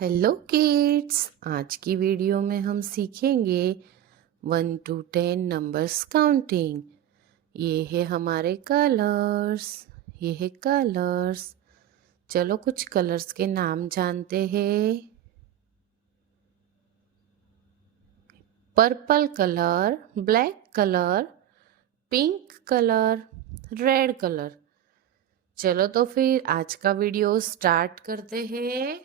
Hello kids. आज की video में हम सीखेंगे 1 to 10 नंबर्स काउंटिंग। ये है हमारे कलर्स। ये है कलर्स। चलो कुछ कलर्स के नाम जानते हैं। Purple colour, black colour, pink colour, red colour. चलो तो फिर आज का वीडियो स्टार्ट करते हैं।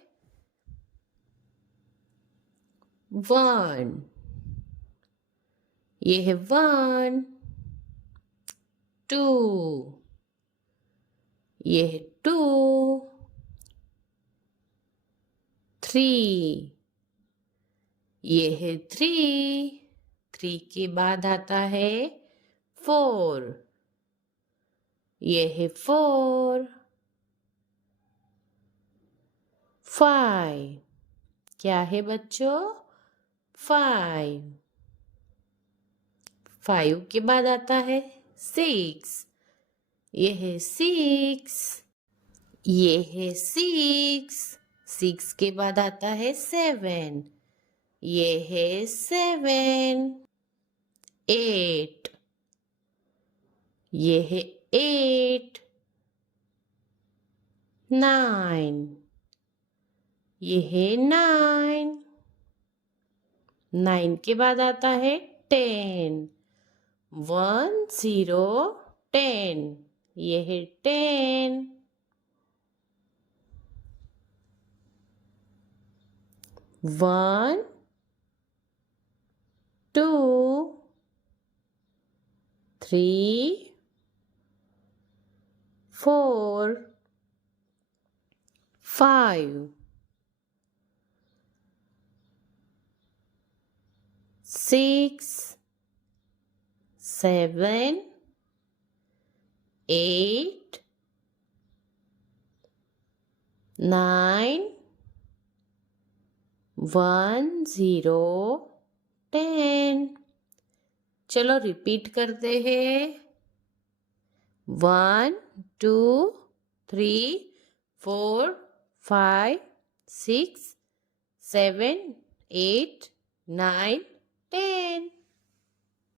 1, ये है 1, 2, ये है 2, 3, ये है 3, 3 के बाद आता है 4, ये है 4, 5, क्या है बच्चों? 5, 5 के बाद आता है 6, ये है 6, ये है 6, 6 के बाद आता है 7, ये है 7, 8, ये है 8, 9, ये है 9, 9 के बाद आता है 10, 1 0 10, ये है 10, 1 2 3 4 5 6 7 8 9 1 0 10। चलो रिपीट करते हैं। 1 2 3 4 5 6 7 8 9 10।